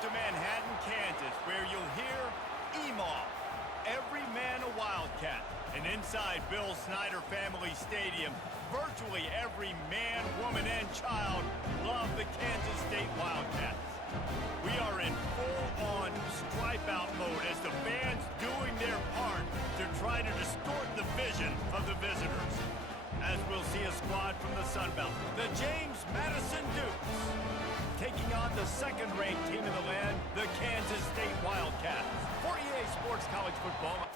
to Manhattan, Kansas, where you'll hear EMAW, every man a Wildcat. And inside Bill Snyder Family Stadium, virtually every man, woman, and child love the Kansas State Wildcats. We are in full-on stripe-out mode as the fans doing their part to try to distort the vision of the visitors. As we'll see a squad from the Sun Belt, the James Madison Dukes, taking on the second-ranked team in the land, the Kansas State Wildcats. For EA Sports College Football.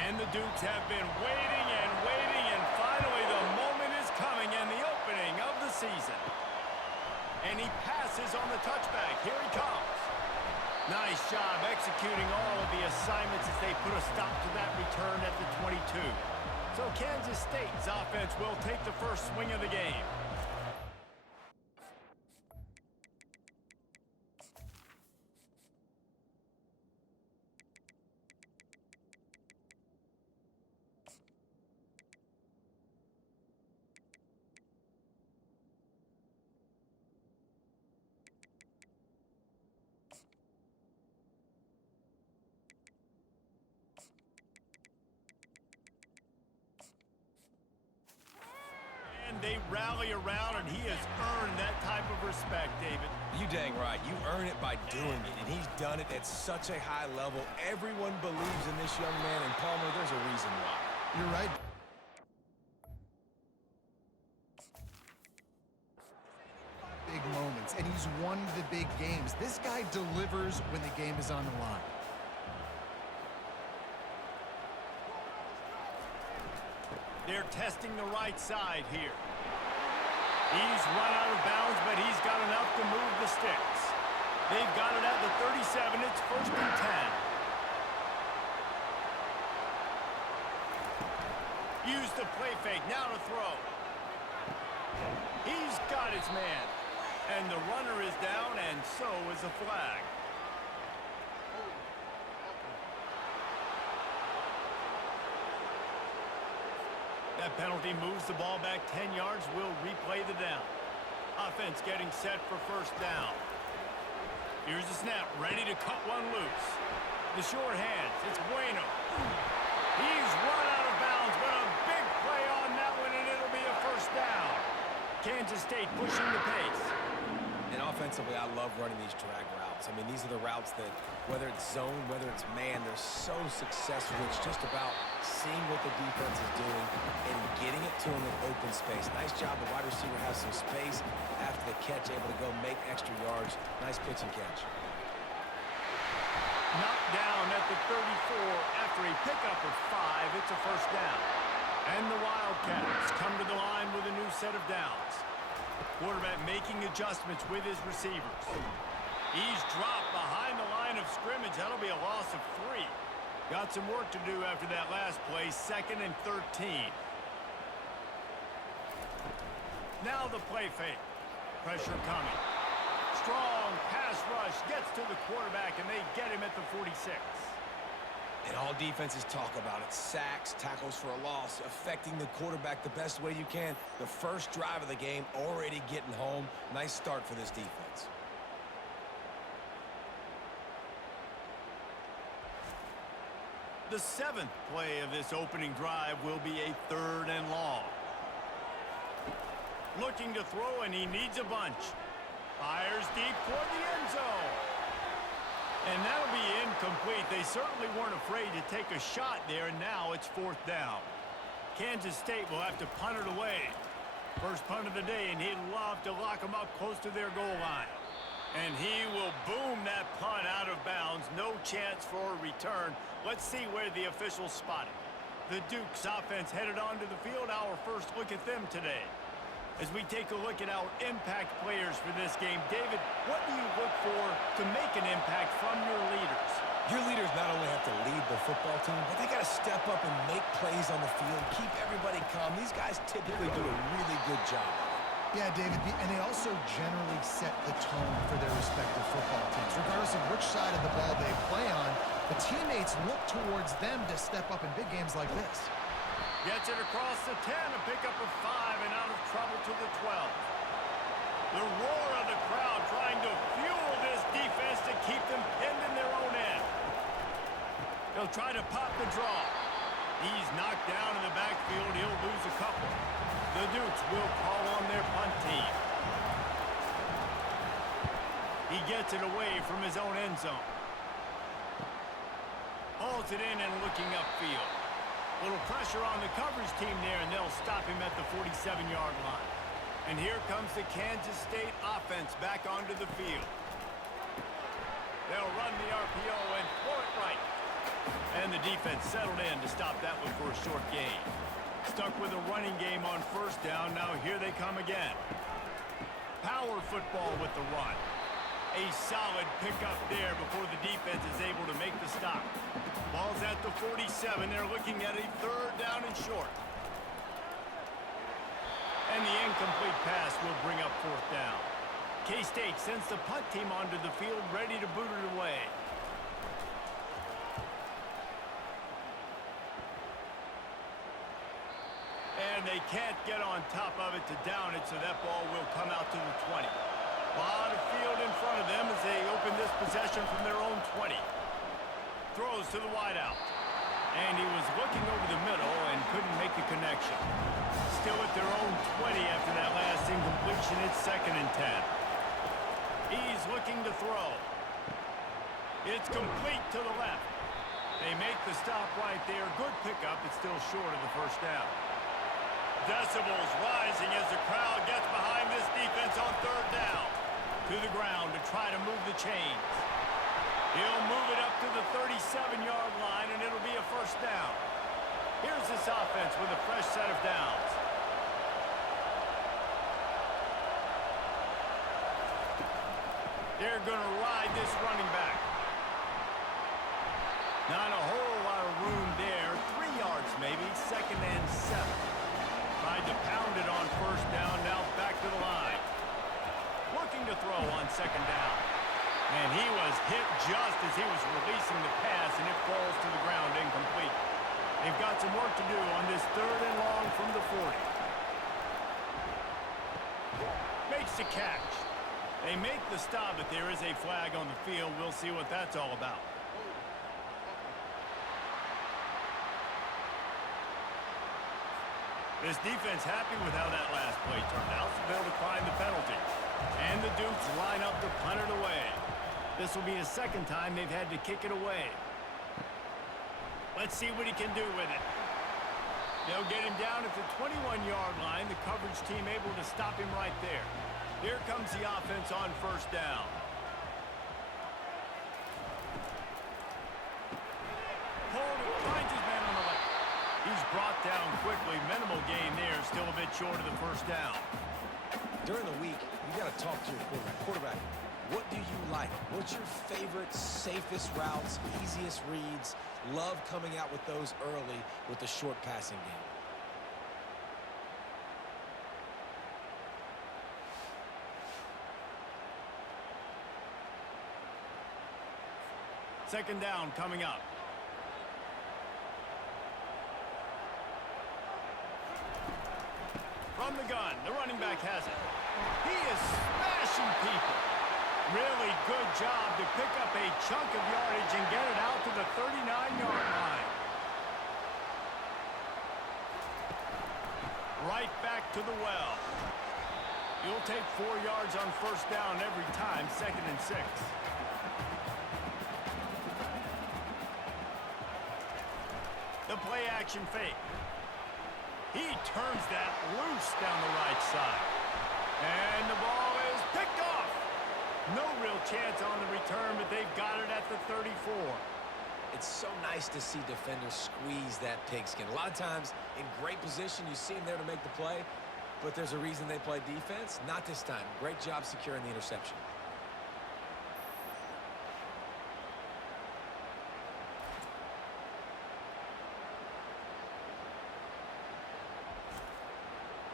And the Dukes have been waiting, and finally the moment is coming and the opening of the season. And he passes on the touchback. Here he comes. Nice job executing all of the assignments as they put a stop to that return at the 22. So Kansas State's offense will take the first swing of the game. They rally around, and he has earned that type of respect, David. You dang right. You earn it by doing it, and he's done it at such a high level. Everyone believes in this young man, and Palmer, there's a reason why. You're right. Big moments, and he's won the big games. This guy delivers when the game is on the line. They're testing the right side here. He's run out of bounds, but he's got enough to move the sticks. They've got it at the 37. It's 1st and 10. Use the play fake. Now to throw. He's got his man. And the runner is down, and so is the flag. That penalty moves the ball back 10 yards. We'll replay the down. Offense getting set for first down. Here's the snap, ready to cut one loose. The short hands, it's Bueno. He's run out of bounds, but a big play on that one, and it'll be a first down. Kansas State pushing the pace. And offensively, I love running these drag routes. I mean, these are the routes that, whether it's zone, whether it's man, they're so successful. It's just about seeing what the defense is doing and getting it to him in open space. Nice job. The wide receiver has some space after the catch, able to go make extra yards. Nice pitch and catch. Knocked down at the 34 after a pickup of 5. It's a first down. And the Wildcats come to the line with a new set of downs. Quarterback making adjustments with his receivers. He's dropped behind the line of scrimmage. That'll be a loss of 3. Got some work to do after that last play. 2nd and 13. Now the play fake. Pressure coming. Strong pass rush gets to the quarterback, and they get him at the 46. And all defenses talk about it. Sacks, tackles for a loss, affecting the quarterback the best way you can. The first drive of the game already getting home. Nice start for this defense. The 7th play of this opening drive will be a 3rd and long. Looking to throw, and he needs a bunch. Fires deep toward the end zone. And that'll be incomplete. They certainly weren't afraid to take a shot there, and now it's 4th down. Kansas State will have to punt it away. First punt of the day, and he'd love to lock them up close to their goal line. And he will boom that punt out of bounds. No chance for a return. Let's see where the officials spot it. The Dukes offense headed onto the field. Our first look at them today. As we take a look at our impact players for this game, David, what do you look for to make an impact from your leaders? Your leaders not only have to lead the football team, but they got to step up and make plays on the field, keep everybody calm. These guys typically do a really good job. Yeah, David, and they also generally set the tone for their respective football teams. Regardless of which side of the ball they play on, the teammates look towards them to step up in big games like this. Gets it across the 10, a pickup of 5, and out of trouble to the 12. The roar of the crowd trying to fuel this defense to keep them pinned in their own end. They'll try to pop the draw. He's knocked down in the backfield. He'll lose a couple. The Dukes will call on their punt team. He gets it away from his own end zone. Hauls it in and looking upfield. Little pressure on the coverage team there, and they'll stop him at the 47-yard line. And here comes the Kansas State offense back onto the field. They'll run the RPO and throw it right. And the defense settled in to stop that one for a short gain. Stuck with a running game on first down. Now here they come again. Power football with the run. A solid pickup there before the defense is able to make the stop. Ball's at the 47. They're looking at a third down and short. And the incomplete pass will bring up fourth down. K-State sends the punt team onto the field, ready to boot it away. And they can't get on top of it to down it, so that ball will come out to the 20. A lot of field in front of them as they open this possession from their own 20. Throws to the wideout. And he was looking over the middle and couldn't make the connection. Still at their own 20 after that last incompletion. It's 2nd and 10. He's looking to throw. It's complete to the left. They make the stop right there. Good pickup. It's still short of the first down. Decibels rising as the crowd gets behind this defense on third down. To the ground to try to move the chains. He'll move it up to the 37-yard line, and it'll be a first down. Here's this offense with a fresh set of downs. They're going to ride this running back. Not a whole lot of room there. 3 yards maybe, 2nd and 7. Tried to pound it on first down, now back to the line. Looking to throw on 2nd down. And he was hit just as he was releasing the pass, and it falls to the ground incomplete. They've got some work to do on this 3rd and long from the 40. Makes the catch. They make the stop, but there is a flag on the field. We'll see what that's all about. This defense happy with how that last play turned out, so they'll decline the penalty. And the Dukes line up to punt it away. This will be the 2nd time they've had to kick it away. Let's see what he can do with it. They'll get him down at the 21-yard line. The coverage team able to stop him right there. Here comes the offense on first down. Finds his man on the left. He's brought down quickly. Minimal gain there. Still a bit short of the first down. During the week, you got to talk to your quarterback. What do you like? What's your favorite, safest routes, easiest reads? Love coming out with those early with the short passing game. Second down coming up. From the gun, the running back has it. He is smashing people. Really good job to pick up a chunk of yardage and get it out to the 39-yard line. Right back to the well. You'll take 4 yards on first down every time, 2nd and 6. The play action fake. He turns that loose down the right side. And the ball is picked off. No real chance on the return, but they've got it at the 34. It's so nice to see defenders squeeze that pigskin. A lot of times, in great position, you see them there to make the play, but there's a reason they play defense. Not this time. Great job securing the interception.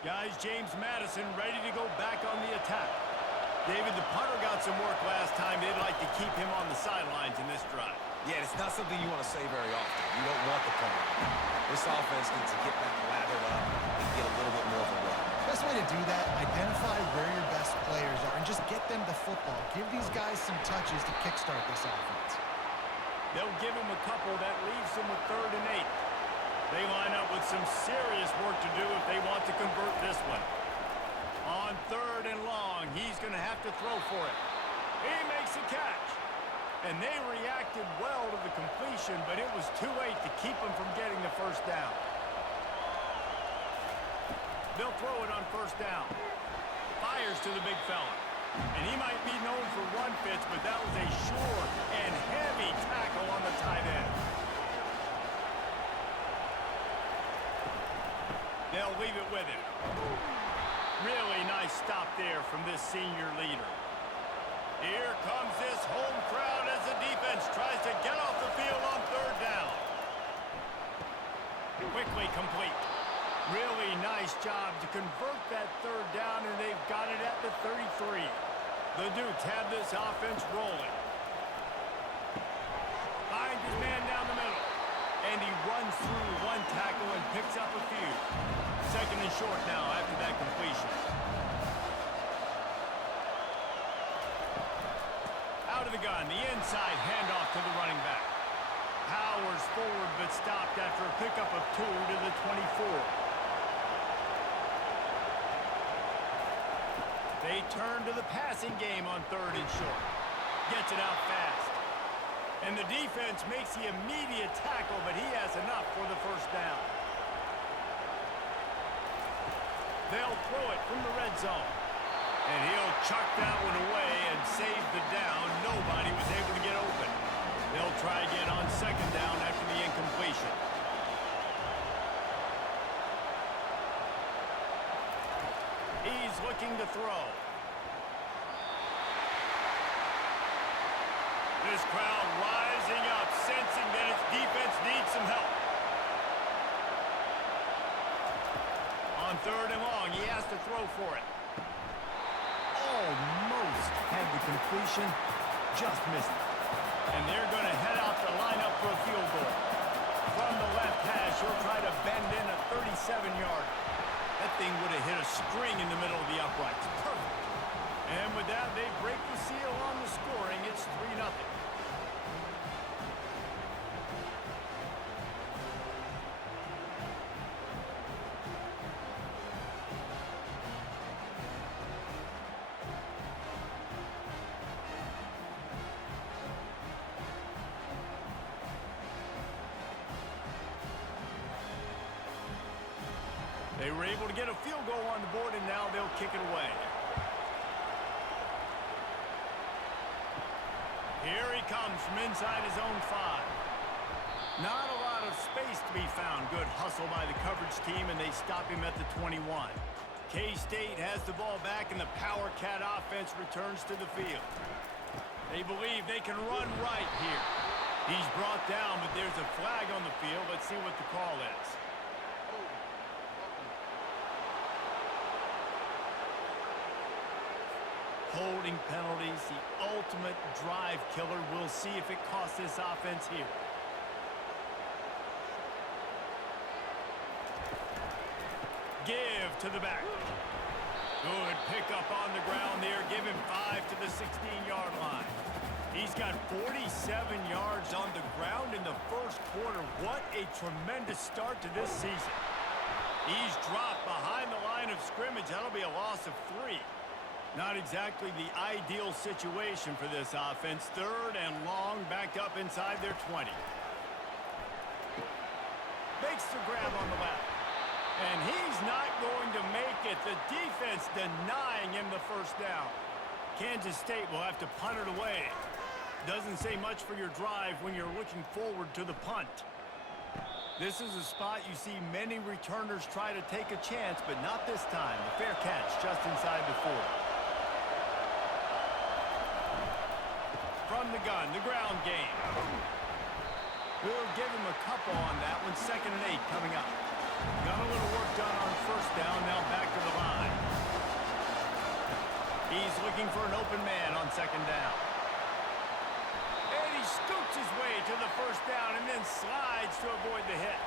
Guys, James Madison ready to go back on the attack. David, the punter got some work last time. They'd like to keep him on the sidelines in this drive. Yeah, it's not something you want to say very often. You don't want the punt. This offense needs to get back lathered up and get a little bit more of a run. Best way to do that, identify where your best players are and just get them the football. Give these guys some touches to kickstart this offense. They'll give him a couple. That leaves them with 3rd and 8. They line up with some serious work to do if they want to convert this one. On 3rd and long, he's going to have to throw for it. He makes a catch. And they reacted well to the completion, but it was too late to keep them from getting the first down. They'll throw it on 1st down. Fires to the big fella. And he might be known for run fits, but that was a sure and heavy tackle on the tight end. They'll leave it with him. Really nice stop there from this senior leader. Here comes this home crowd as the defense tries to get off the field on 3rd down. Quickly complete. Really nice job to convert that 3rd down, and they've got it at the 33. The Dukes have this offense rolling. Finds his man down the middle. And he runs through one tackle and picks up a few. 2nd and short now after that completion. Out of the gun, the inside handoff to the running back. Powers forward but stopped after a pickup of 2 to the 24. They turn to the passing game on 3rd and short. Gets it out fast. And the defense makes the immediate tackle, but he has enough for the 1st down. They'll throw it from the red zone. And he'll chuck that one away and save the down. Nobody was able to get open. They'll try again on 2nd down after the incompletion. He's looking to throw. This crowd rising up, sensing that its defense needs some help. On 3rd and long, he has to throw for it. Almost had the completion, just missed it. And they're going to head out to line up for a field goal. From the left hash, he'll try to bend in a 37-yard. That thing would have hit a string in the middle of the uprights. Perfect. And with that, they break the seal on the scoring. It's 3-0. They were able to get a field goal on the board, and now they'll kick it away. Here he comes from inside his own 5. Not a lot of space to be found. Good hustle by the coverage team, and they stop him at the 21. K-State has the ball back, and the Power Cat offense returns to the field. They believe they can run right here. He's brought down, but there's a flag on the field. Let's see what the call is. Holding penalties, the ultimate drive killer. We'll see if it costs this offense here. Give to the back. Good pickup on the ground there. Give him 5 to the 16-yard line. He's got 47 yards on the ground in the 1st quarter. What a tremendous start to this season. He's dropped behind the line of scrimmage. That'll be a loss of 3. Not exactly the ideal situation for this offense. 3rd and long, back up inside their 20. Makes the grab on the left. And he's not going to make it. The defense denying him the 1st down. Kansas State will have to punt it away. Doesn't say much for your drive when you're looking forward to the punt. This is a spot you see many returners try to take a chance, but not this time. A fair catch just inside the 4. From the gun, the ground game. We'll give him a couple on that one. 2nd and 8 coming up. Got a little work done on 1st down, now back to the line. He's looking for an open man on 2nd down. And he scoots his way to the slides to avoid the hit.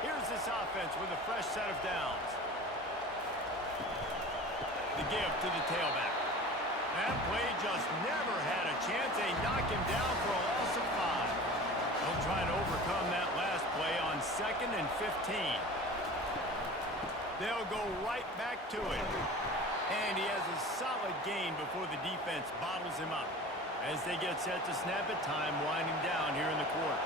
Here's this offense with a fresh set of downs. The give to the tailback. That play just never had a chance. They knock him down for a loss of 5. They'll try to overcome that last play on 2nd and 15. They'll go right back to it. And he has a solid gain before the defense bottles him up. As they get set to snap it, time winding down here in the quarter.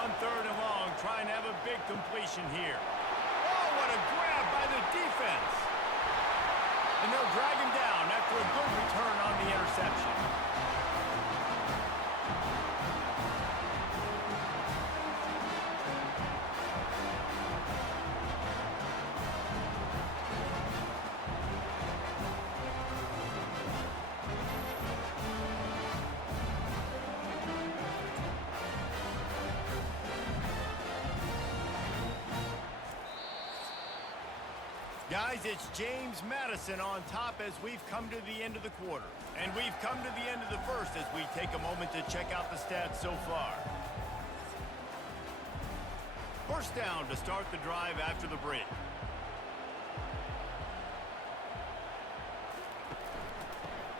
On 3rd and long, trying to have a big completion here. Oh, what a grab by the defense. And they'll drag him down after a good return on the interception. Guys, it's James Madison on top as we've come to the end of the quarter. And we've come to the end of the first as we take a moment to check out the stats so far. First down to start the drive after the break.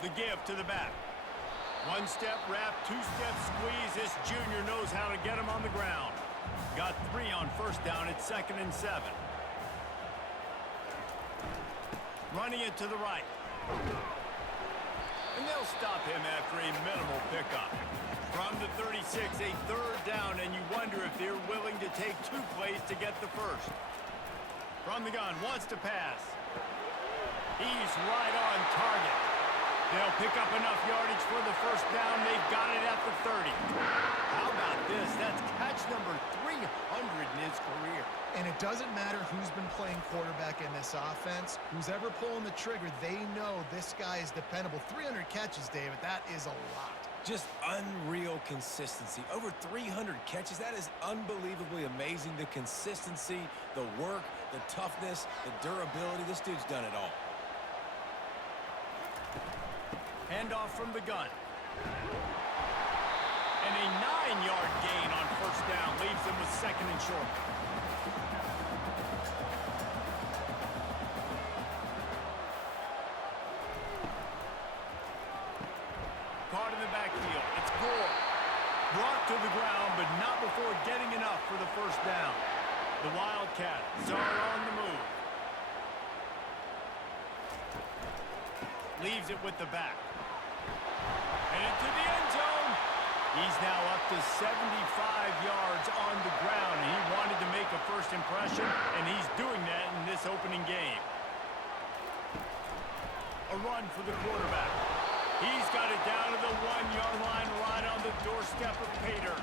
The give to the back. One-step wrap, two-step squeeze. This junior knows how to get him on the ground. Got 3 on first down at 2nd and 7. Running it to the right. And they'll stop him after a minimal pickup. From the 36, a 3rd down, and you wonder if they're willing to take 2 plays to get the first. From the gun, wants to pass. He's right on target. They'll pick up enough yardage for the first down. They've got it at the 30. How about this? That's catch number 300 in his career. And it doesn't matter who's been playing quarterback in this offense. Who's ever pulling the trigger, they know this guy is dependable. 300 catches, David, that is a lot. Just unreal consistency. Over 300 catches. That is unbelievably amazing. The consistency, the work, the toughness, the durability. This dude's done it all. Handoff from the gun. And a 9-yard gain on first down leaves them with 2nd and short. Caught in the backfield. It's Gore. Brought to the ground, but not before getting enough for the first down. The Wildcats are on the move. Leaves it with the back. And into the end zone. He's now up to 75 yards on the ground. He wanted to make a first impression, and he's doing that in this opening game. A run for the quarterback. He's got it down to the 1-yard line right on the doorstep of Pater.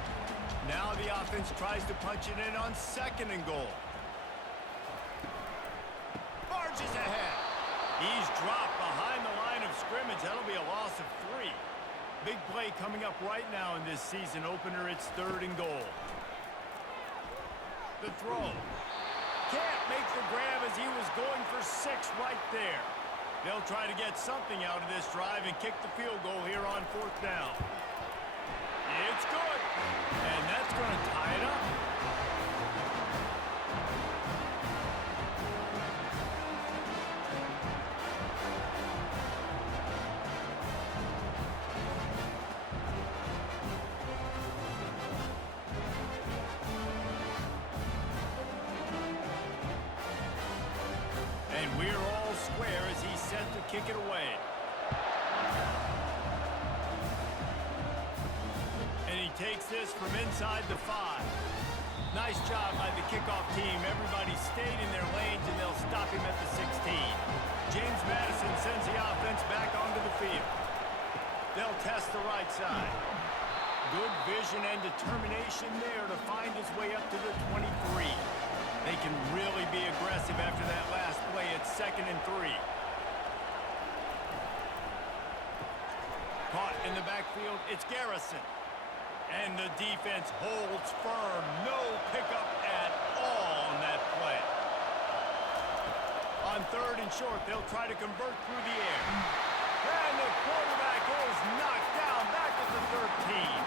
Now the offense tries to punch it in on 2nd and goal. Barges ahead. He's dropped behind the line of scrimmage. That'll be a loss of 3. Big play coming up right now in this season opener. It's 3rd and goal. The throw. Can't make the grab as he was going for 6 right there. They'll try to get something out of this drive and kick the field goal here on 4th down. It's good. And that's going to tie it up. We're all square as he's set to kick it away. And he takes this from inside the 5. Nice job by the kickoff team. Everybody stayed in their lanes, and they'll stop him at the 16. James Madison sends the offense back onto the field. They'll test the right side. Good vision and determination there to find his way up to the 23. They can really be aggressive after that last play at 2nd and 3. Caught in the backfield, it's Garrison. And the defense holds firm. No pickup at all on that play. On 3rd and short, they'll try to convert through the air. And the quarterback is knocked down back at the 13.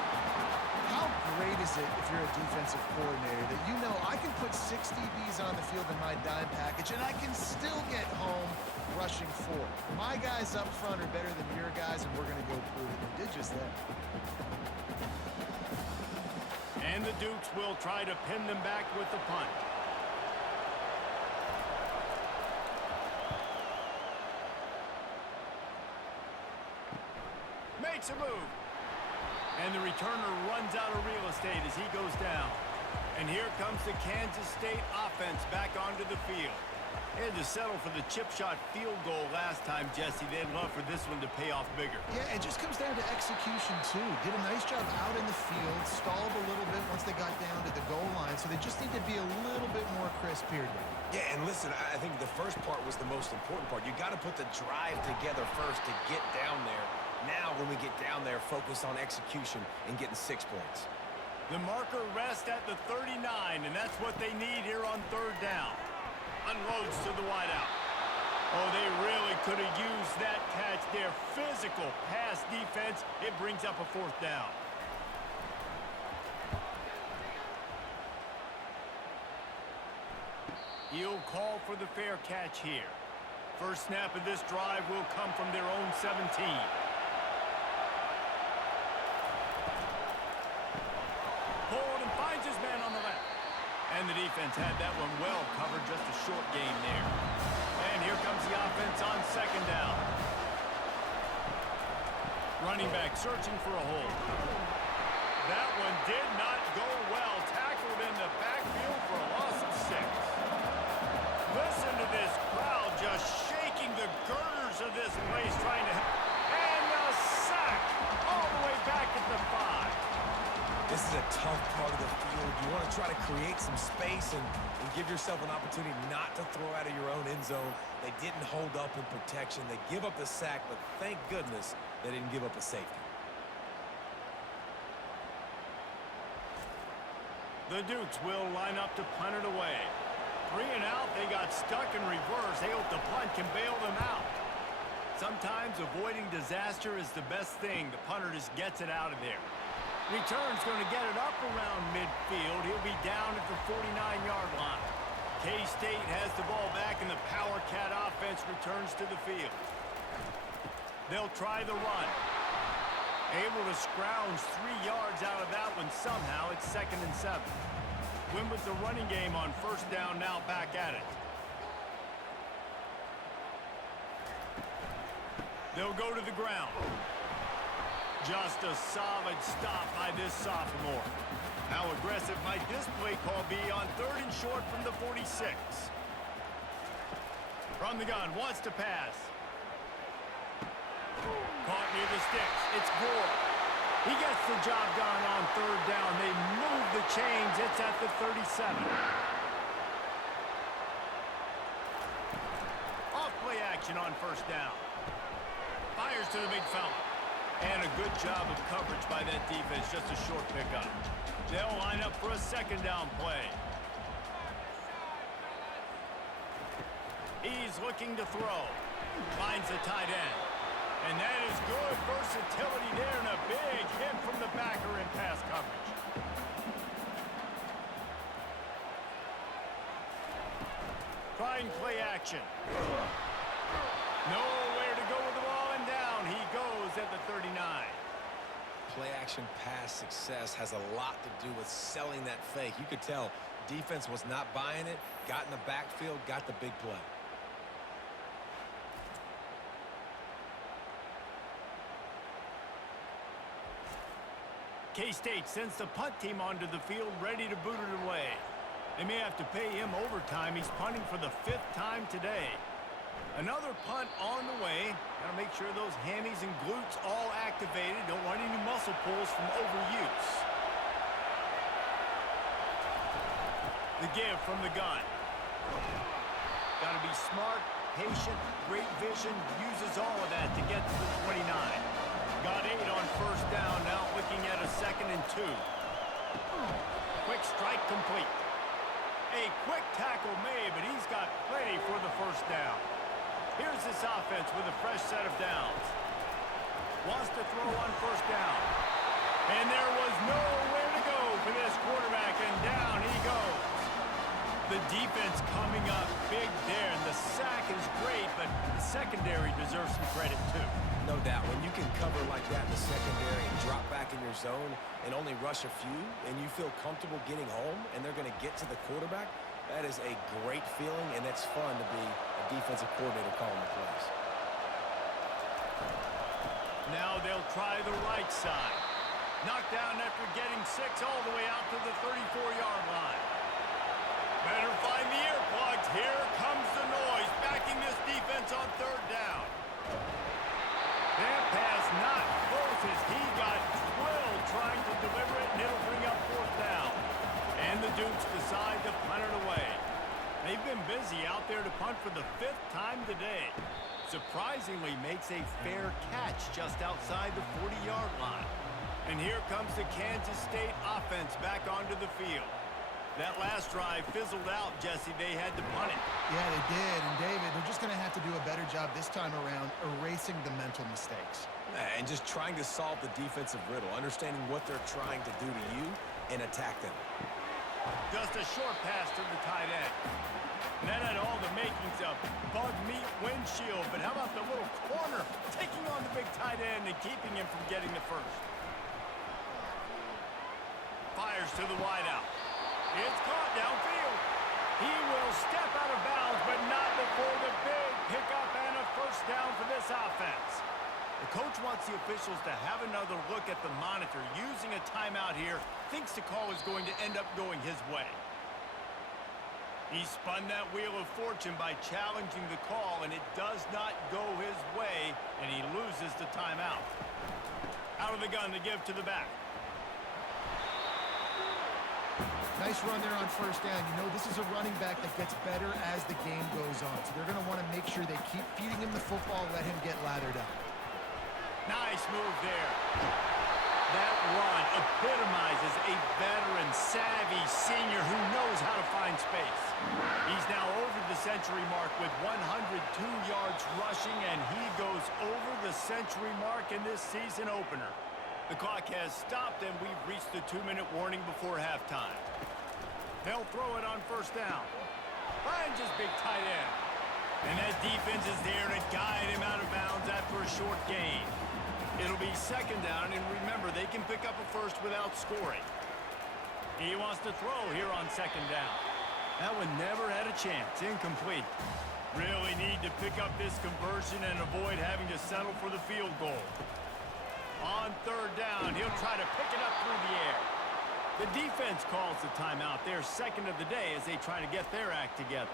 How great is is it if you're a defensive coordinator that you know I can put 6 DBs on the field in my dime package and I can still get home rushing 4. My guys up front are better than your guys, and we're going to go prove it. They did just that. And the Dukes will try to pin them back with the punt. Makes a move. And the returner runs out of real estate as he goes down. And here comes the Kansas State offense back onto the field. They had to settle for the chip shot field goal last time, Jesse. They'd love for this one to pay off bigger. Yeah, it just comes down to execution, too. Did a nice job out in the field, stalled a little bit once they got down to the goal line, so they just need to be a little bit more crisp here. Yeah, and listen, I think the first part was the most important part. You got to put the drive together first to get down there. Now, when we get down there, focus on execution and getting 6 points. The marker rests at the 39, and that's what they need here on third down. Unloads to the wideout. Oh, they really could have used that catch there. Physical pass defense. It brings up a 4th down. He'll call for the fair catch here. First snap of this drive will come from their own 17. Pulled and finds his man on the left. And the defense had that one well covered, just a short game there. And here comes the offense on 2nd down. Running back searching for a hole. That one did not go well. Tackled in the backfield for a loss of 6. Listen to this crowd just shaking the girders of this place trying to... And a sack all the way back at the 5. This is a tough part of the field. You want to try to create some space and give yourself an opportunity not to throw out of your own end zone. They didn't hold up in protection. They give up the sack, but thank goodness they didn't give up a safety. The Dukes will line up to punt it away. 3 and out, they got stuck in reverse. They hope the punt can bail them out. Sometimes avoiding disaster is the best thing. The punter just gets it out of there. Return's going to get it up around midfield. He'll be down at the 49-yard line. K-State has the ball back, and the Power Cat offense returns to the field. They'll try the run. Able to scrounge 3 yards out of that one somehow. It's 2nd and 7. Win with the running game on 1st down, now back at it. They'll go to the ground. Just a solid stop by this sophomore. How aggressive might this play call be on 3rd and short from the 46? From the gun, wants to pass. Caught near the sticks. It's Gore. He gets the job done on 3rd down. They move the chains. It's at the 37. Off play action on 1st down. Fires to the big fella. And a good job of coverage by that defense. Just a short pickup. They'll line up for a 2nd down play. He's looking to throw. Finds the tight end. And that is good versatility there and a big hit from the backer in pass coverage. Trying play action. Nowhere to go with the ball and down. He goes at the 39. Play action pass success has a lot to do with selling that fake. You could tell defense was not buying it, got in the backfield, got the big play. K-State sends the punt team onto the field, ready to boot it away. They may have to pay him overtime. He's punting for the 5th time today. Another punt on the way. Got to make sure those hammies and glutes all activated. Don't want any muscle pulls from overuse. The give from the gun. Got to be smart, patient, great vision. Uses all of that to get to the 29. Got 8 on 1st down. Now looking at a 2nd and 2. Quick strike complete. A quick tackle made, but he's got plenty for the 1st down. Here's this offense with a fresh set of downs. Wants to throw on 1st down. And there was nowhere to go for this defense coming up big there, and the sack is great, but the secondary deserves some credit too. No doubt. When you can cover like that in the secondary and drop back in your zone and only rush a few, and you feel comfortable getting home, and they're going to get to the quarterback, that is a great feeling, and it's fun to be a defensive coordinator calling the plays. Now they'll try the right side. Knocked down after getting 6 all the way out to the 34-yard line. Better find the earplugs. Here comes the noise, backing this defense on 3rd down. That pass not close as he got drilled trying to deliver it, and it'll bring up 4th down. And the Dukes decide to punt it away. They've been busy out there to punt for the 5th time today. Surprisingly makes a fair catch just outside the 40-yard line. And here comes the Kansas State offense back onto the field. That last drive fizzled out, Jesse. They had to punt it. Yeah, they did. And, David, they're just going to have to do a better job this time around erasing the mental mistakes. And just trying to solve the defensive riddle, understanding what they're trying to do to you and attack them. Just a short pass to the tight end. And that had all the makings of bug meat windshield. But how about the little corner taking on the big tight end and keeping him from getting the first? Fires to the wideout. It's caught downfield. He will step out of bounds, but not before the big pickup and a 1st down for this offense. The coach wants the officials to have another look at the monitor. Using a timeout here, thinks the call is going to end up going his way. He spun that wheel of fortune by challenging the call, and it does not go his way, and he loses the timeout. Out of the gun to give to the back. Nice run there on 1st down. You know, this is a running back that gets better as the game goes on. So they're going to want to make sure they keep feeding him the football, let him get lathered up. Nice move there. That run epitomizes a veteran, savvy senior who knows how to find space. He's now over the century mark with 102 yards rushing, and he goes over the century mark in this season opener. The clock has stopped, and we've reached the 2-minute warning before halftime. They'll throw it on 1st down. Finds his big tight end. And that defense is there to guide him out of bounds after a short gain. It'll be 2nd down, and remember, they can pick up a first without scoring. He wants to throw here on 2nd down. That one never had a chance. Incomplete. Really need to pick up this conversion and avoid having to settle for the field goal. On 3rd down, he'll try to pick it up through the air. The defense calls the timeout. They're 2nd of the day as they try to get their act together.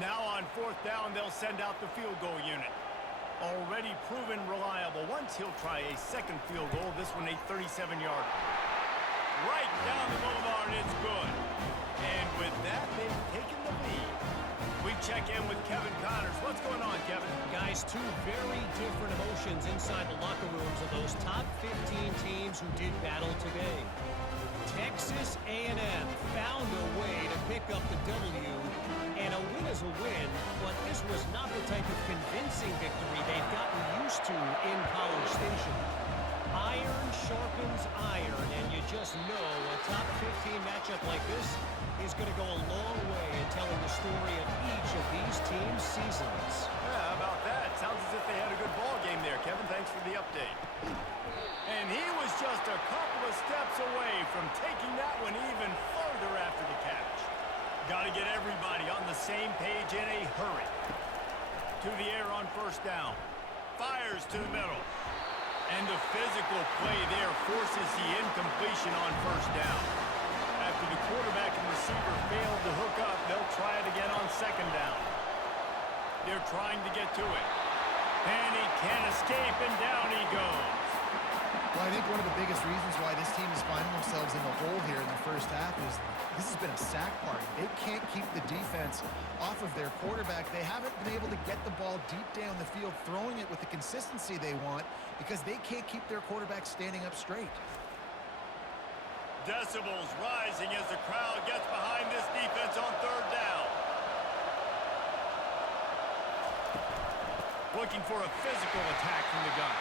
Now on 4th down, they'll send out the field goal unit. Already proven reliable. Once he'll try a 2nd field goal, this one a 37-yarder. Right down the boulevard, it's good. And with that, they've taken the lead. We check in with Kevin Connors. What's going on, Kevin? Guys, 2 very different emotions inside the locker rooms of those top 15 teams who did battle today. Texas A&M found a way to pick up the W, and a win is a win, but this was not the type of convincing victory they've gotten used to in College Station. Iron sharpens iron, and you just know a top 15 matchup like this is going to go a long way in telling the story of each of these teams' seasons. Yeah, how about that? Sounds as if they had a good ball game there, Kevin. Thanks for the update. And he was just a couple of steps away from taking that one even further after the catch. Got to get everybody on the same page in a hurry. To the air on 1st down. Fires to the middle. And the physical play there forces the incompletion on 1st down. After the quarterback and receiver failed to hook up, they'll try it again on 2nd down. They're trying to get to it. And he can't escape, and down he goes. Well, I think one of the biggest reasons why this team is finding themselves in the hole here in the 1st half is this has been a sack party. They can't keep the defense off of their quarterback. They haven't been able to get the ball deep down the field, throwing it with the consistency they want because they can't keep their quarterback standing up straight. Decibels rising as the crowd gets behind this defense on 3rd down. Looking for a physical attack from the gun.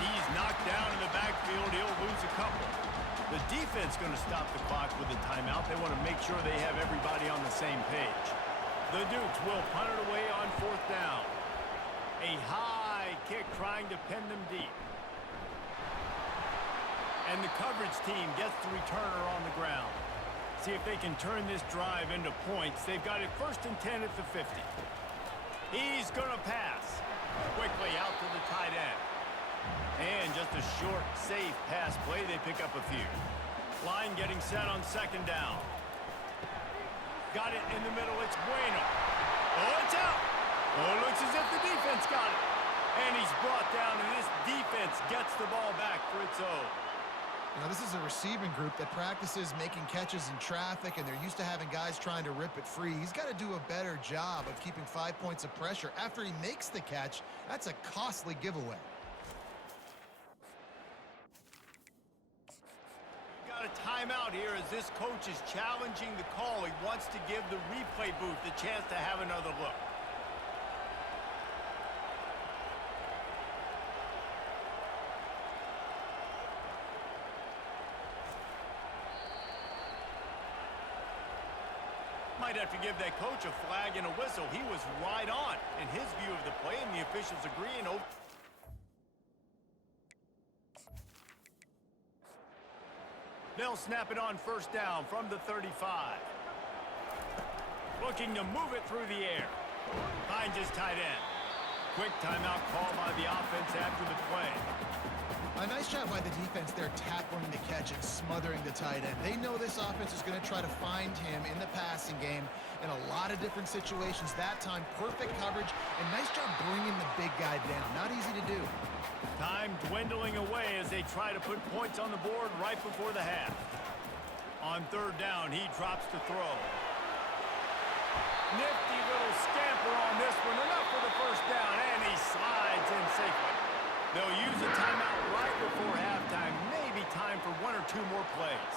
He's knocked down in the backfield. He'll lose a couple. The defense going to stop the clock with a timeout. They want to make sure they have everybody on the same page. The Dukes will punt it away on 4th down. A high kick trying to pin them deep. And the coverage team gets the returner on the ground. See if they can turn this drive into points. They've got it 1st and 10 at the 50. He's going to pass. Quickly out to the tight end. And just a short, safe pass play. They pick up a few. Line getting set on 2nd down. Got it in the middle. It's Bueno. Oh, it's out. Oh, it looks as if the defense got it. And he's brought down, and this defense gets the ball back for its own. You know, this is a receiving group that practices making catches in traffic, and they're used to having guys trying to rip it free. He's got to do a better job of keeping 5 points of pressure. After he makes the catch, that's a costly giveaway. Got a timeout here as this coach is challenging the call. He wants to give the replay booth the chance to have another look. Might have to give that coach a flag and a whistle. He was right on in his view of the play, and the officials agree. And they'll snap it on 1st down from the 35. Looking to move it through the air. Finds his tight end. Quick timeout call by the offense after the play. A nice job by the defense there tackling the catch and smothering the tight end. They know this offense is going to try to find him in the passing game in a lot of different situations. That time, perfect coverage, and nice job bringing the big guy down. Not easy to do. Time dwindling away as they try to put points on the board right before the half. On 3rd down, he drops to throw. Nifty little scamper on this one. Enough for the 1st down, and he slides in safely. They'll use a timeout right before halftime. Maybe time for 1 or 2 more plays.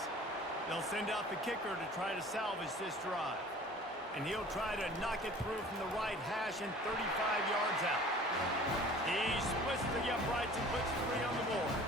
They'll send out the kicker to try to salvage this drive. And he'll try to knock it through from the right hash and 35 yards out. He splits the uprights and puts 3 on the board.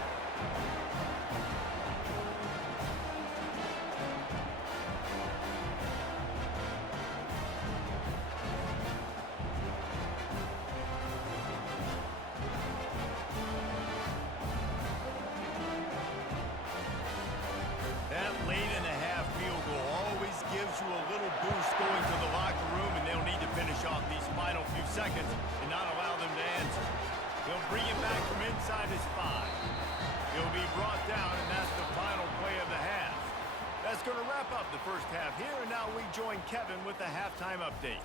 That late in the half field goal always gives you a little boost going to the locker room, and they'll need to finish off these final few seconds and not allow them to answer. He'll bring it back from inside his 5. He'll be brought down, and that's the final play of the half. That's going to wrap up the 1st half here, and now we join Kevin with the halftime update.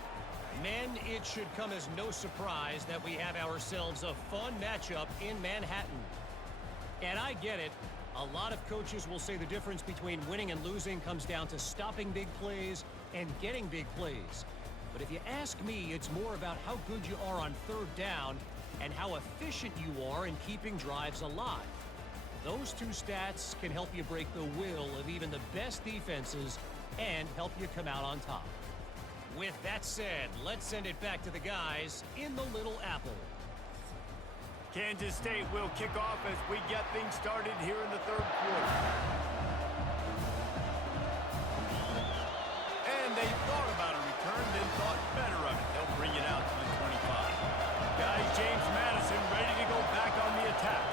Men, it should come as no surprise that we have ourselves a fun matchup in Manhattan. And I get it. A lot of coaches will say the difference between winning and losing comes down to stopping big plays and getting big plays. But if you ask me, it's more about how good you are on 3rd down and how efficient you are in keeping drives alive. Those 2 stats can help you break the will of even the best defenses and help you come out on top. With that said, let's send it back to the guys in the Little Apple. Kansas State will kick off as we get things started here in the 3rd quarter. And they thought about a return, then thought better of it. They'll bring it out to the 25. Guys, James Madison ready to go back on the attack.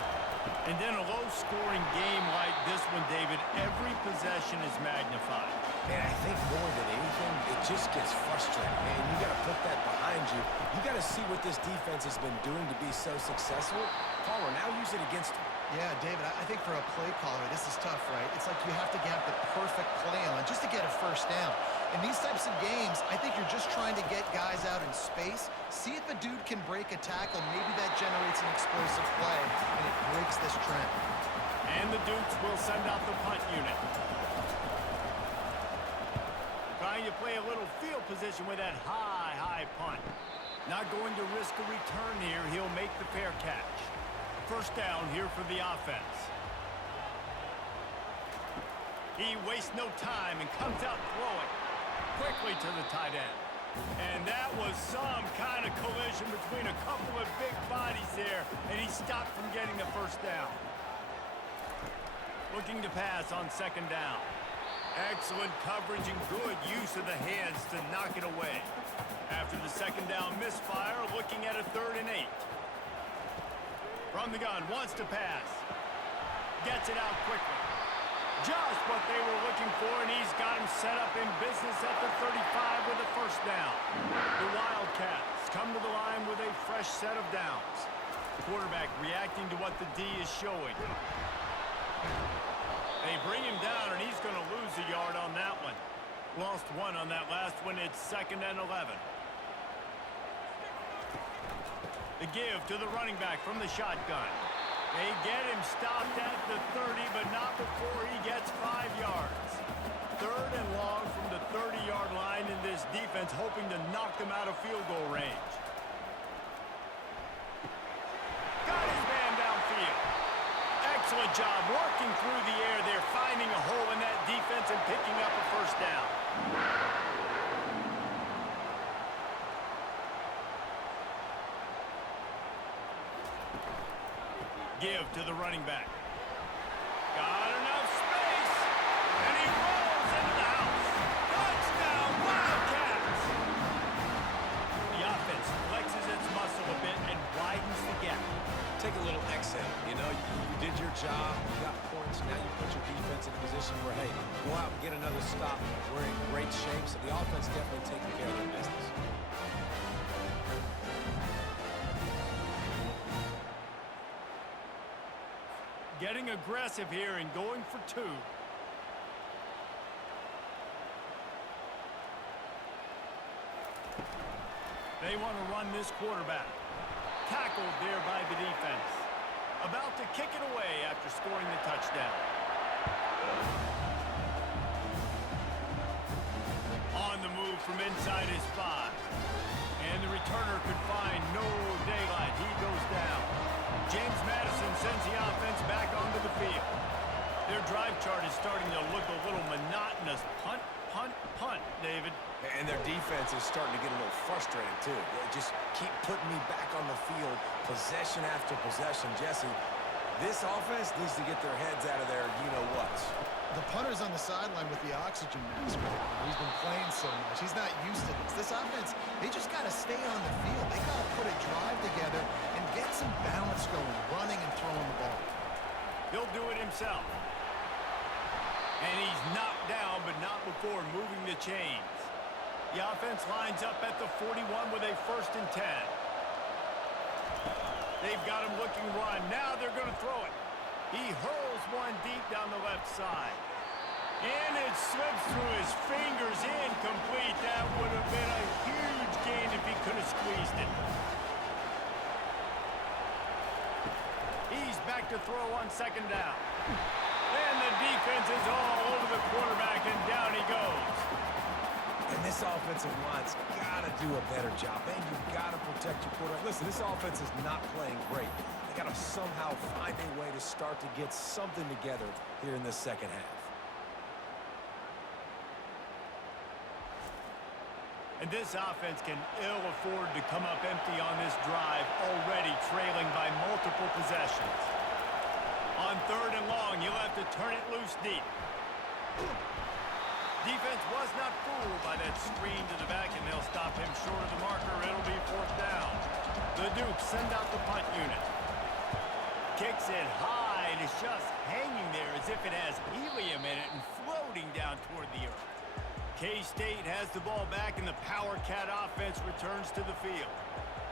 And then a low-scoring game like this one, David, every possession is magnified. Man, I think more than anything, it just gets frustrating, man. You got to put that behind you. You got to see what this defense has been doing to be so successful. Caller, now use it against them. Yeah, David, I think for a play caller, this is tough, right? It's like you have to have the perfect play on just to get a 1st down. In these types of games, I think you're just trying to get guys out in space, see if a dude can break a tackle. Maybe that generates an explosive play, and it breaks this trend. And the Dukes will send out the punt unit. Trying to play a little field position with that high punt. Not going to risk a return here. He'll make the fair catch. 1st down here for the offense. He wastes no time and comes out throwing quickly to the tight end. And that was some kind of collision between a couple of big bodies there, and he stopped from getting the first down. Looking to pass on second down. Excellent coverage and good use of the hands to knock it away. After the second down misfire, looking at a 3rd and 8. From the gun, wants to pass. Gets it out quickly. Just what they were looking for, and he's got him set up in business at the 35 with a first down. The Wildcats come to the line with a fresh set of downs. The quarterback reacting to what the D is showing. They bring him down, and he's going to lose a yard on that one. Lost 1 on that last one. It's 2nd and 11. The give to the running back from the shotgun. They get him stopped at the 30, but not before he gets 5 yards. 3rd and long from the 30-yard line, in this defense hoping to knock them out of field goal range. Got his man downfield. Excellent job working through the air there, finding a hole in that defense and picking up a first down. Give to the running back. Got enough space, and he rolls into the house. Touchdown, Wildcats! The offense flexes its muscle a bit and widens the gap. Take a little exhale. You know, you did your job, you got points, now you put your defense in a position where, hey, go out and get another stop. We're in great shape, so the offense definitely taking care of their business. Getting aggressive here and going for 2. They want to run this quarterback. Tackled there by the defense. About to kick it away after scoring the touchdown. On the move from inside his 5. And the returner could find no daylight. He goes down. James Madison sends the offense back onto the field. Their drive chart is starting to look a little monotonous. Punt, punt, punt, David. And their defense is starting to get a little frustrated, too. They just keep putting me back on the field, possession after possession. Jesse, this offense needs to get their heads out of their you-know-whats. The punter's on the sideline with the oxygen mask right now. He's been playing so much. He's not used to this. This offense, they just got to stay on the field. They got to put a drive together and get some balance going, running and throwing the ball. He'll do it himself. And he's knocked down, but not before moving the chains. The offense lines up at the 41 with a 1st and 10. They've got him looking run. Now they're going to throw it. He hurls one deep down the left side. And it slips through his fingers, incomplete. That would have been a huge gain if he could have squeezed it. He's back to throw on 2nd down. And the defense is all over the quarterback, and down he goes. And this offensive line's got to do a better job. And you've got to protect your quarterback. Listen, this offense is not playing great. They got to somehow find a way to start to get something together here in this second half. And this offense can ill afford to come up empty on this drive, already trailing by multiple possessions. On 3rd and long, you'll have to turn it loose deep. Defense was not fooled by that screen to the back, and they'll stop him short of the marker. It'll be 4th down. The Dukes send out the punt unit. Kicks it high, and it's just hanging there as if it has helium in it and floating down toward the earth. K-State has the ball back, and the Power Cat offense returns to the field.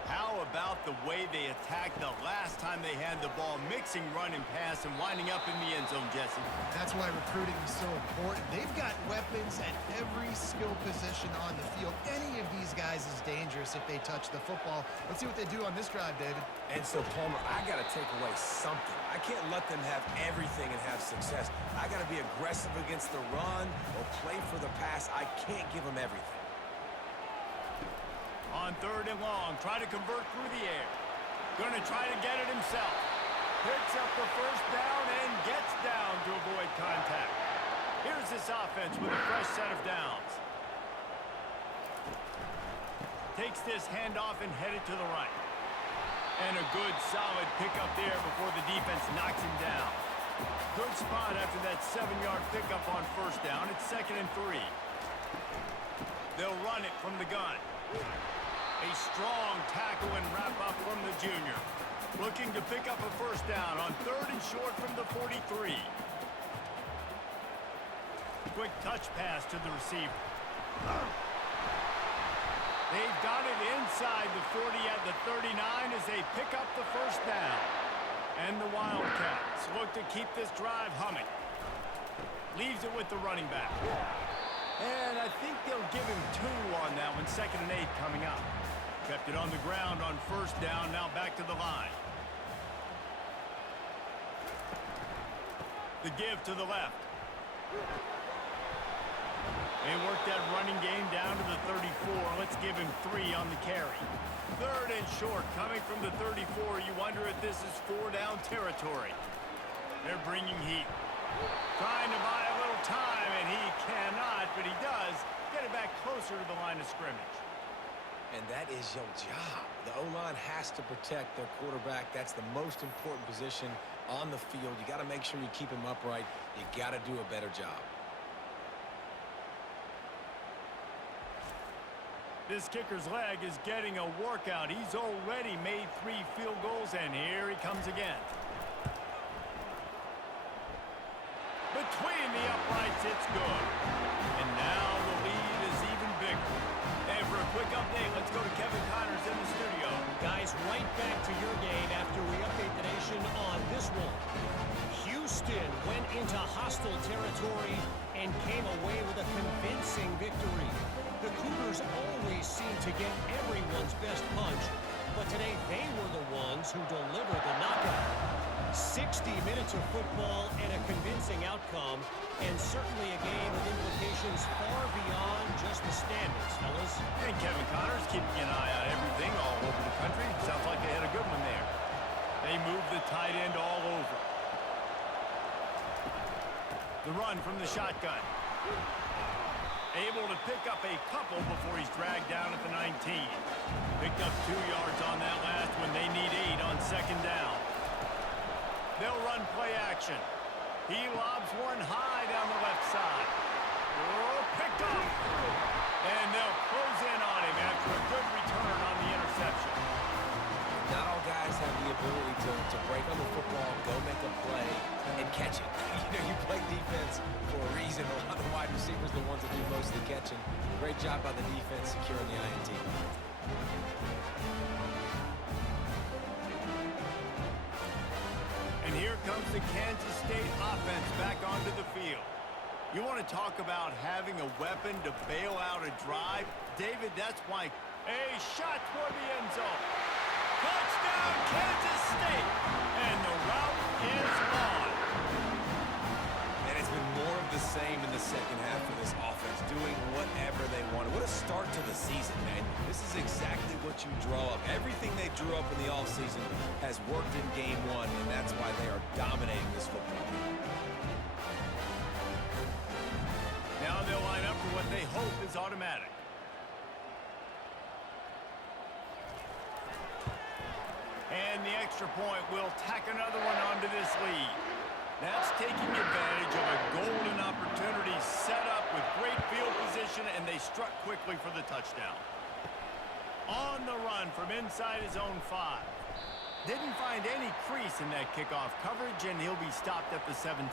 How about the way they attacked the last time they had the ball, mixing run and pass and winding up in the end zone, Jesse? That's why recruiting is so important. They've got weapons at every skill position on the field. Any of these guys is dangerous if they touch the football. Let's see what they do on this drive, David. And so, Palmer, I got to take away something. I can't let them have everything and have success. I got to be aggressive against the run or play for the pass. I can't give them everything. On 3rd and long, try to convert through the air. Going to try to get it himself. Picks up the first down and gets down to avoid contact. Here's this offense with a fresh set of downs. Takes this handoff and headed to the right. And a good, solid pickup there before the defense knocks him down. Good spot after that 7-yard pickup on first down. It's 2nd and 3. They'll run it from the gun. A strong tackle and wrap up from the junior. Looking to pick up a first down on 3rd and short from the 43. Quick touch pass to the receiver. They've got it inside the 40 at the 39 as they pick up the first down. And the Wildcats look to keep this drive humming. Leaves it with the running back. And I think they'll give him 2 on that one. 2nd and 8 coming up. Kept it on the ground on first down. Now back to the line. The give to the left. They work that running game down to the 34. Let's give him 3 on the carry. 3rd and short coming from the 34. You wonder if this is 4-down territory. They're bringing heat. Trying to buy a little time, and he cannot, but he does get it back closer to the line of scrimmage. And that is your job. The O-line has to protect their quarterback. That's the most important position on the field. You got to make sure you keep him upright. You got to do a better job. This kicker's leg is getting a workout. He's already made 3 field goals, and here he comes again. Between the uprights, it's good. And now the lead is even bigger. And for a quick update, let's go to Kevin Connors in the studio. Guys, right back to your game after we update the nation on this one. Houston went into hostile territory and came away with a convincing victory. The Cougars always seem to get everyone's best punch, but today they were the ones who delivered the knockout. 60 minutes of football and a convincing outcome, and certainly a game with implications far beyond just the standings, fellas. And Kevin Connors keeping an eye on everything all over the country. Sounds like they had a good one there. They moved the tight end all over. The run from the shotgun. Able to pick up a couple before he's dragged down at the 19. Picked up 2 yards on that last one. They need 8 on 2nd down. They'll run play action. He lobs one high down the left side. Oh, picked up. And they'll close in on him after a good return on the interception. Not all guys have the ability to break on the football, go make a play, and catch it. You know, you play defense for a reason. A lot of the wide receivers are the ones that do most of the catching. Great job by the defense securing the INT. And here comes the Kansas State offense back onto the field. You want to talk about having a weapon to bail out a drive? David, that's why a shot toward the end zone. Touchdown, Kansas State! And the route is on. And it's been more of the same in the second half for this offense, doing whatever they want. What a start to the season, man. This is exactly what you draw up. Everything they drew up in the offseason has worked in game 1, and that's why they are dominating this football game. Now they'll line up for what they hope is automatic. And the extra point will tack another one onto this lead. That's taking advantage of a golden opportunity set up with great field position, and they struck quickly for the touchdown. On the run from inside his own 5. Didn't find any crease in that kickoff coverage, and he'll be stopped at the 17.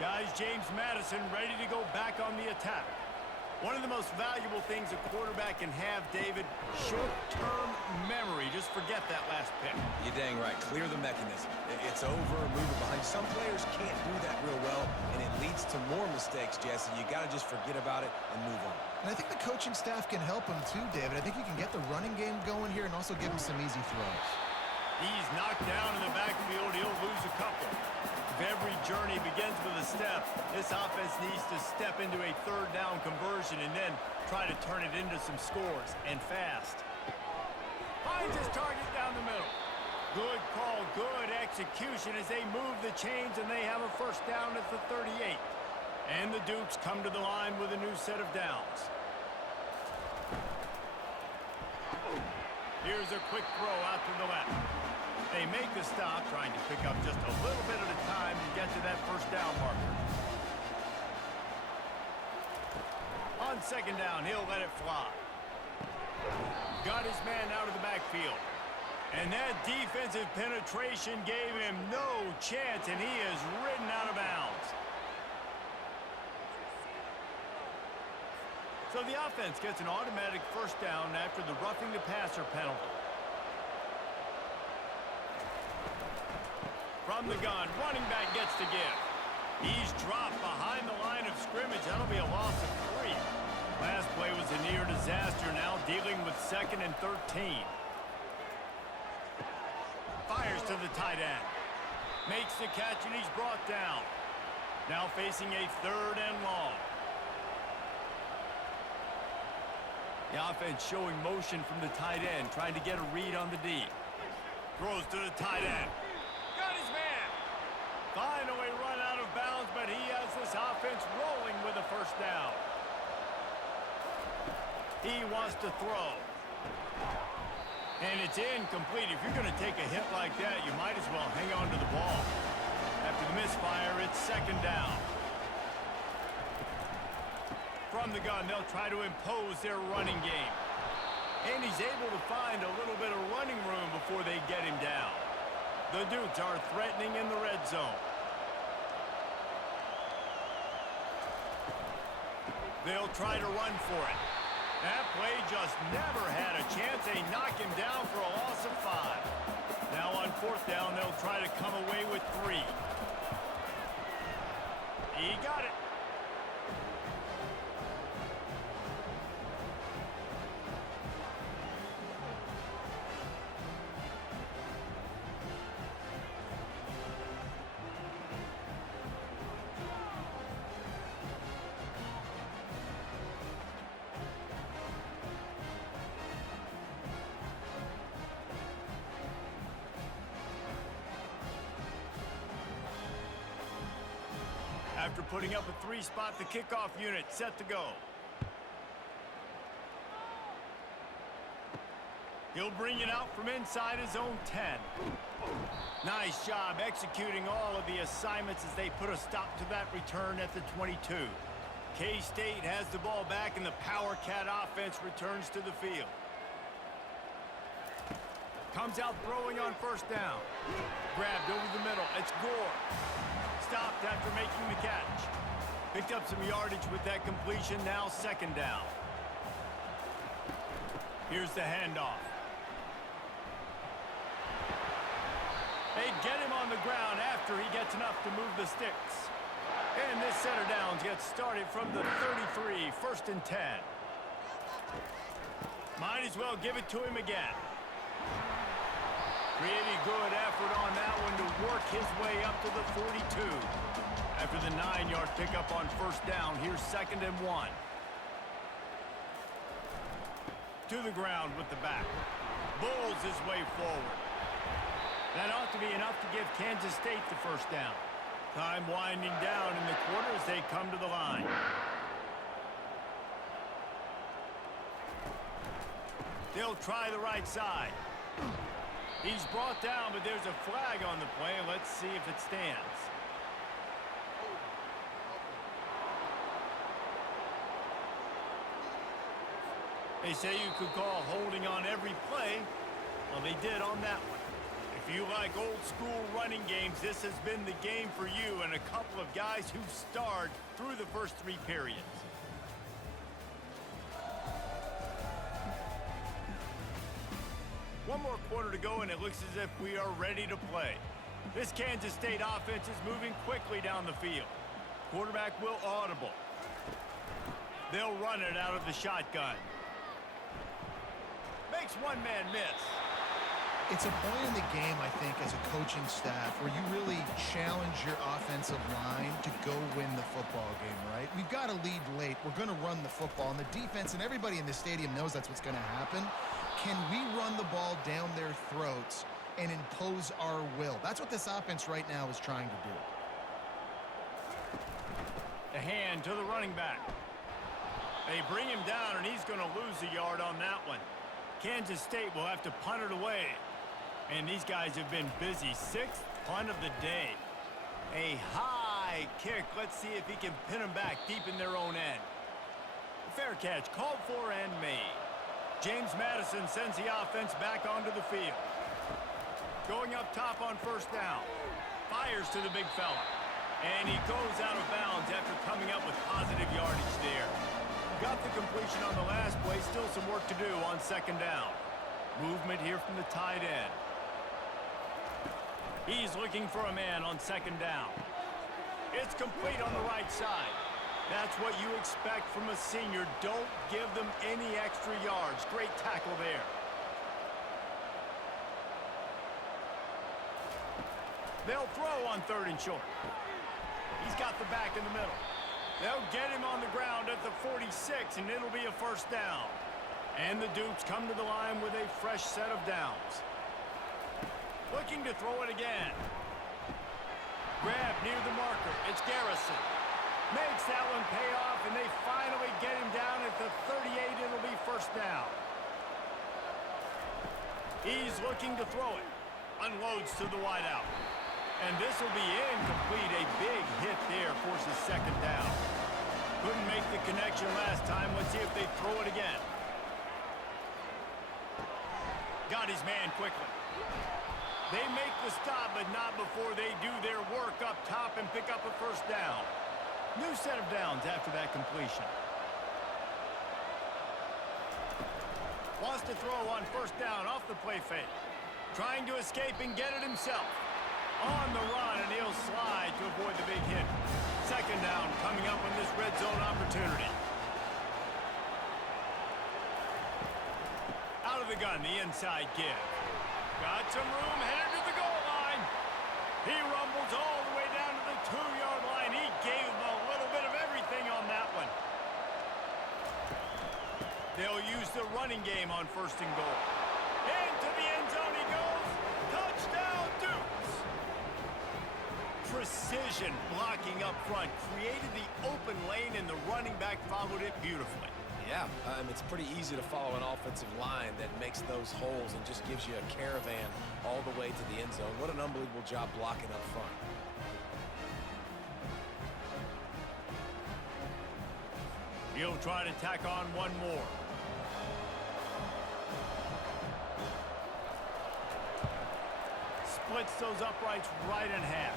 Guys, James Madison ready to go back on the attack. One of the most valuable things a quarterback can have, David, short-term memory. Just forget that last pick. You're dang right. Clear the mechanism. It's over, move it behind. Some players can't do that real well, and it leads to more mistakes, Jesse. You got to just forget about it and move on. And I think the coaching staff can help him too, David. I think you can get the running game going here and also give him some easy throws. He's knocked down in the backfield. He'll lose a couple. If every journey begins with a step, this offense needs to step into a 3rd down conversion and then try to turn it into some scores, and fast. Finds his target down the middle. Good call, good execution as they move the chains, and they have a first down at the 38. And the Dukes come to the line with a new set of downs. Here's a quick throw out to the left. They make the stop, trying to pick up just a little bit at a time to get to that first down marker. On second down, he'll let it fly. Got his man out of the backfield. And that defensive penetration gave him no chance, and he is ridden out of bounds. So the offense gets an automatic first down after the roughing the passer penalty. From the gun, running back gets to give. He's dropped behind the line of scrimmage. That'll be a loss of 3. Last play was a near disaster, now dealing with 2nd and 13. Fires to the tight end. Makes the catch, and he's brought down. Now facing a 3rd and long. The offense showing motion from the tight end, trying to get a read on the deep. Throws to the tight end. Got his man. Finally run out of bounds, but he has this offense rolling with a first down. He wants to throw. And it's incomplete. If you're going to take a hit like that, you might as well hang on to the ball. After the misfire, it's 2nd down. From the gun, they'll try to impose their running game. And he's able to find a little bit of running room before they get him down. The Dukes are threatening in the red zone. They'll try to run for it. That play just never had a chance. They knock him down for a loss of 5. Now on 4th down, they'll try to come away with 3. He got it. After putting up a 3-spot, the kickoff unit set to go. He'll bring it out from inside his own 10. Nice job executing all of the assignments as they put a stop to that return at the 22. K-State has the ball back, and the Power Cat offense returns to the field. Comes out throwing on 1st down. Grabbed over the middle. It's Gore. Stopped after making the catch. Picked up some yardage with that completion. Now 2nd down. Here's the handoff. They get him on the ground after he gets enough to move the sticks. And this set of downs gets started from the 33, 1st and 10. Might as well give it to him again. Pretty good effort on that one to work his way up to the 42. After the 9-yard pickup on 1st down, here's 2nd and 1. To the ground with the back. Bulls his way forward. That ought to be enough to give Kansas State the 1st down. Time winding down in the quarter as they come to the line. They'll try the right side. He's brought down, but there's a flag on the play. Let's see if it stands. They say you could call holding on every play. Well, they did on that one. If you like old school running games, this has been the game for you and a couple of guys who starred through the first 3 periods. One more quarter to go, and it looks as if we are ready to play. This Kansas State offense is moving quickly down the field. Quarterback will audible. They'll run it out of the shotgun. Makes one man miss. It's a point in the game, I think, as a coaching staff where you really challenge your offensive line to go win the football game, right? We've got to lead late. We're going to run the football, and the defense and everybody in the stadium knows that's what's going to happen. Can we run the ball down their throats and impose our will? That's what this offense right now is trying to do. The hand to the running back. They bring him down, and he's going to lose a yard on that one. Kansas State will have to punt it away. And these guys have been busy. 6th punt of the day. A high kick. Let's see if he can pin them back deep in their own end. Fair catch called for and made. James Madison sends the offense back onto the field. Going up top on first down. Fires to the big fella. And he goes out of bounds after coming up with positive yardage there. Got the completion on the last play. Still some work to do on second down. Movement here from the tight end. He's looking for a man on second down. It's complete on the right side. That's what you expect from a senior. Don't give them any extra yards. Great tackle there. They'll throw on 3rd and short. He's got the back in the middle. They'll get him on the ground at the 46, and it'll be a first down. And the Dukes come to the line with a fresh set of downs. Looking to throw it again. Grab near the marker. It's Garrison. Makes that one pay off, and they finally get him down at the 38. It'll be first down. He's looking to throw it. Unloads to the wideout. And this will be incomplete. A big hit there forces second down. Couldn't make the connection last time. Let's see if they throw it again. Got his man quickly. They make the stop, but not before they do their work up top and pick up a first down. New set of downs after that completion. Wants to throw on first down off the play fake. Trying to escape and get it himself. On the run, and he'll slide to avoid the big hit. Second down coming up on this red zone opportunity. Out of the gun, the inside give. Got some room, headed to the goal line. He rumbles all the way down to the 2-yard line. He gave him a little bit of everything on that one. They'll use the running game on 1st and goal. Into the end zone he goes. Touchdown, Dukes. Precision blocking up front. Created the open lane, and the running back followed it beautifully. Yeah, it's pretty easy to follow an offensive line that makes those holes and just gives you a caravan all the way to the end zone. What an unbelievable job blocking up front. He'll try to tack on one more. Splits those uprights right in half.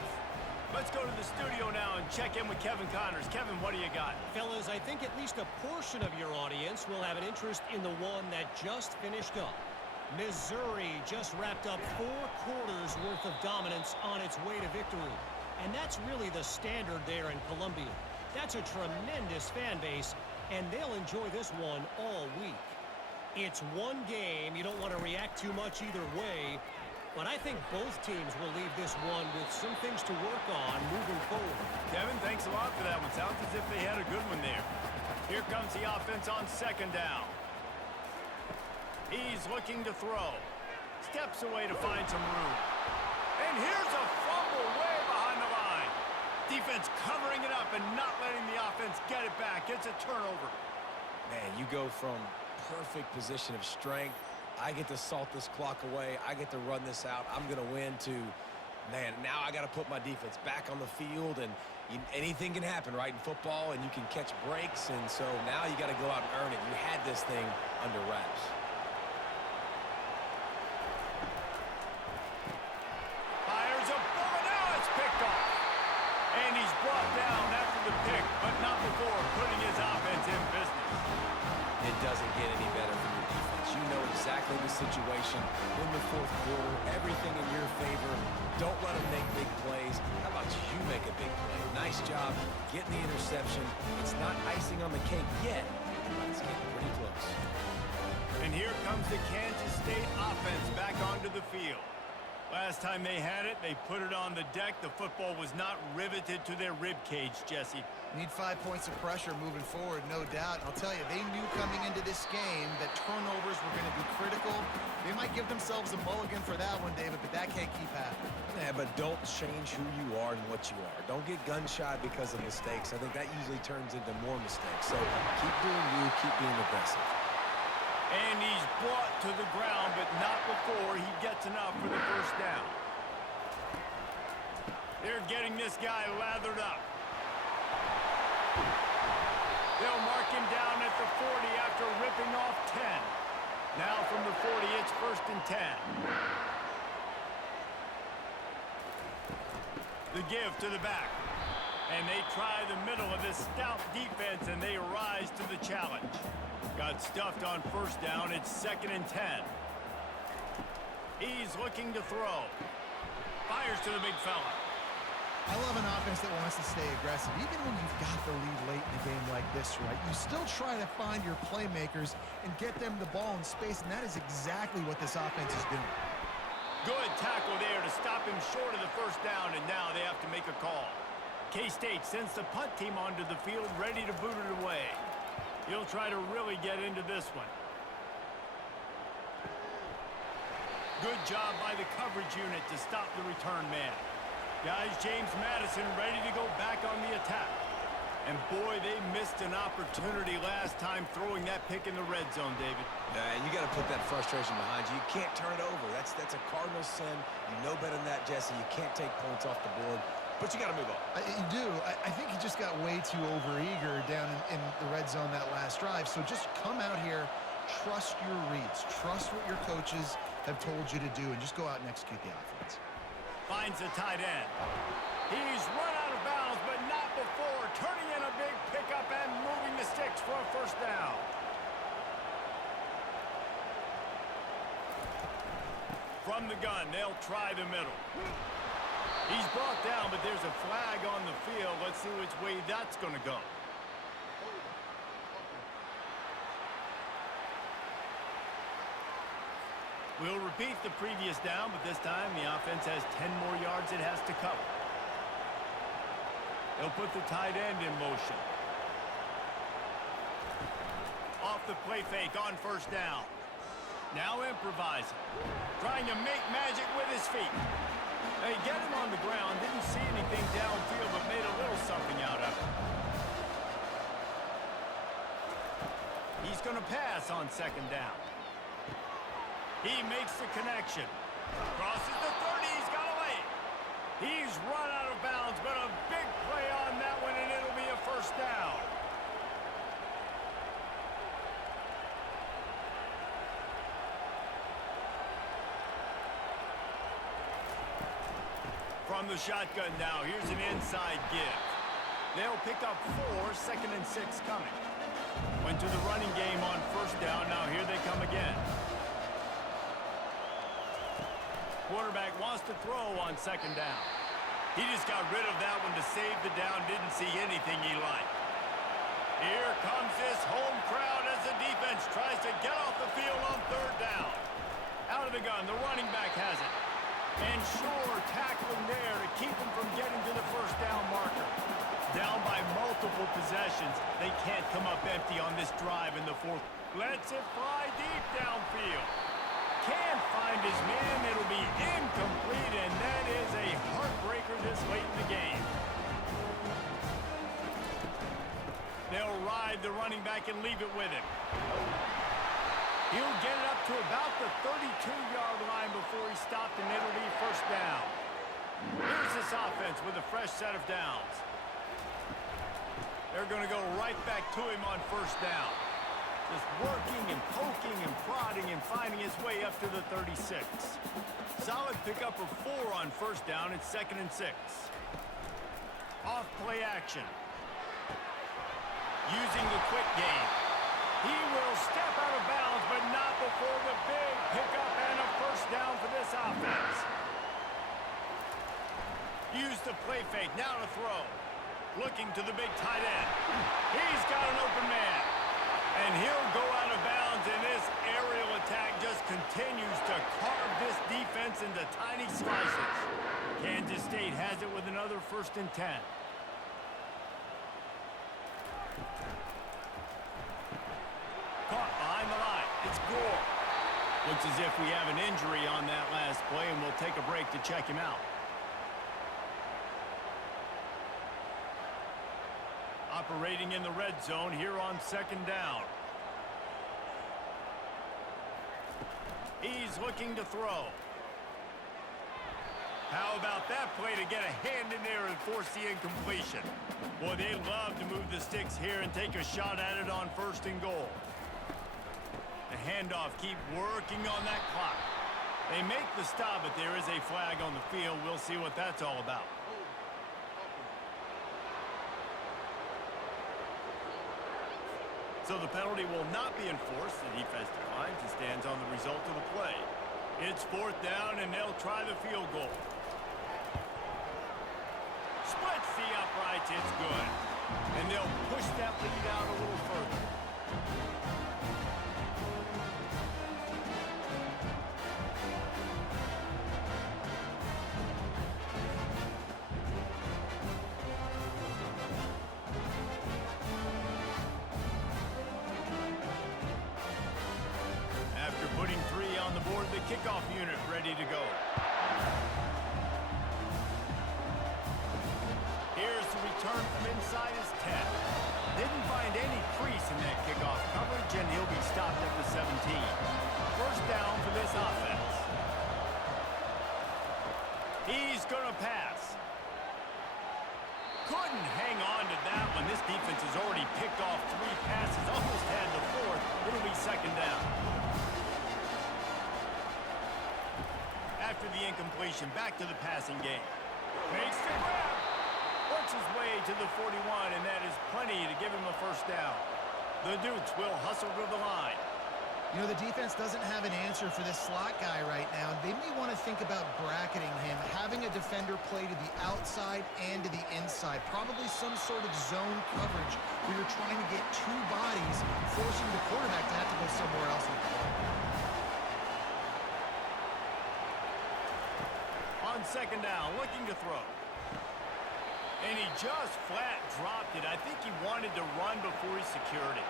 Let's go to the studio now and check in with Kevin Connors. Kevin, what do you got? Fellas, I think at least a portion of your audience will have an interest in the one that just finished up. Missouri just wrapped up 4 quarters worth of dominance on its way to victory. And that's really the standard there in Columbia. That's a tremendous fan base, and they'll enjoy this one all week. It's one game. You don't want to react too much either way. But I think both teams will leave this one with some things to work on moving forward. Kevin, thanks a lot for that one. Sounds as if they had a good one there. Here comes the offense on second down. He's looking to throw. Steps away to find some room. And here's a fumble way behind the line. Defense covering it up and not letting the offense get it back. It's a turnover. Man, you go from perfect position of strength. I get to salt this clock away. I get to run this out. I'm going to win to, man, now I got to put my defense back on the field, and anything can happen, right, in football, and you can catch breaks, and so now you got to go out and earn it. You had this thing under wraps. Fires a bullet. Now it's picked off. And he's brought down after the pick, but not before putting his offense in business. It doesn't get any better from your defense. You know exactly the situation in the 4th quarter. Everything in your favor. Don't let them make big plays. How about you make a big play? Nice job getting the interception. It's not icing on the cake yet, but it's getting pretty close. And here comes the Kansas State offense back onto the field. Last time they had it, they put it on the deck. The football was not riveted to their rib cage, Jesse. Need 5 points of pressure moving forward, no doubt. I'll tell you, they knew coming into this game that turnovers were going to be critical. They might give themselves a mulligan for that one, David, but that can't keep happening. Yeah, but don't change who you are and what you are. Don't get gun-shy because of mistakes. I think that usually turns into more mistakes. So keep doing you, keep being aggressive. And he's brought to the ground, but not before he gets enough for the first down. They're getting this guy lathered up. They'll mark him down at the 40 after ripping off 10. Now from the 40, it's 1st and 10. The give to the back. And they try the middle of this stout defense, and they rise to the challenge. Got stuffed on 1st down. It's 2nd and 10. He's looking to throw. Fires to the big fella. I love an offense that wants to stay aggressive. Even when you've got the lead late in a game like this, right, you still try to find your playmakers and get them the ball in space, and that is exactly what this offense is doing. Good tackle there to stop him short of the 1st down, and now they have to make a call. K-State sends the punt team onto the field, ready to boot it away. He'll try to really get into this one. Good job by the coverage unit to stop the return man. Guys, James Madison ready to go back on the attack. And boy, they missed an opportunity last time throwing that pick in the red zone, David. You got to put that frustration behind you. You can't turn it over. That's a cardinal sin. You know better than that, Jesse. You can't take points off the board. But you got to move on. You do. I think he just got way too overeager down in the red zone that last drive. So just come out here, trust your reads, trust what your coaches have told you to do, and just go out and execute the offense. Finds the tight end. He's run out of bounds, but not before turning in a big pickup and moving the sticks for a 1st down. From the gun, they'll try the middle. He's brought down, but there's a flag on the field. Let's see which way that's going to go. We'll repeat the previous down, but this time the offense has 10 more yards it has to cover. They'll put the tight end in motion. Off the play fake on 1st down. Now improvising. Trying to make magic with his feet. They get him on the ground. Didn't see anything downfield, but made a little something out of it. He's going to pass on 2nd down. He makes the connection. Crosses the 30. He's got away. He's run out of bounds, but a big play on that one, and it'll be a 1st down. From the shotgun now, here's an inside give. They'll pick up 4, 2nd and 6 coming. Went to the running game on 1st down. Now here they come again. Quarterback wants to throw on 2nd down. He just got rid of that one to save the down. Didn't see anything he liked. Here comes this home crowd as the defense tries to get off the field on 3rd down. Out of the gun, the running back has it. And sure, tackling there to keep him from getting to the 1st down marker. Down by multiple possessions. They can't come up empty on this drive in the 4th. Lets it fly deep downfield. Can't find his man. It'll be incomplete, and that is a heartbreaker this late in the game. They'll ride the running back and leave it with him. He'll get it up to about the 32-yard line before he stopped, and it'll be 1st down. Here's this offense with a fresh set of downs. They're going to go right back to him on 1st down. Just working and poking and prodding and finding his way up to the 36. Solid pickup of 4 on 1st down. It's 2nd and 6. Off play action. Using the quick game. He will step out of bounds, but not before the big pickup and a 1st down for this offense. Use the play fake. Now to throw. Looking to the big tight end. He's got an open man. And he'll go out of bounds, and this aerial attack just continues to carve this defense into tiny slices. Kansas State has it with another 1st and 10. Caught behind the line. It's Gore. Looks as if we have an injury on that last play, and we'll take a break to check him out. Operating in the red zone here on 2nd down. He's looking to throw. How about that play to get a hand in there and force the incompletion? Boy, they love to move the sticks here and take a shot at it on 1st and goal. The handoff, keep working on that clock. They make the stop, but there is a flag on the field. We'll see what that's all about. So the penalty will not be enforced. The defense declines and stands on the result of the play. It's 4th down, and they'll try the field goal. Splits the uprights. It's good. And they'll push that lead out a little further. After putting 3 on the board, the kickoff unit ready to go. Here's the return from inside his 10. Didn't find any crease in that kickoff coverage, and he'll be stopped at the 17. 1st down for this offense. He's going to pass. Couldn't hang on to that one. This defense has already picked off 3 passes, almost had the 4th. It'll be 2nd down. After the incompletion, back to the passing game. Makes the grab. Works his way to the 41, and that is plenty to give him a 1st down. The Dukes will hustle to the line. You know, the defense doesn't have an answer for this slot guy right now. They may want to think about bracketing him, having a defender play to the outside and to the inside. Probably some sort of zone coverage where you're trying to get 2 bodies, forcing the quarterback to have to go somewhere else with the ball. On 2nd down, looking to throw. And he just flat dropped it. I think he wanted to run before he secured it.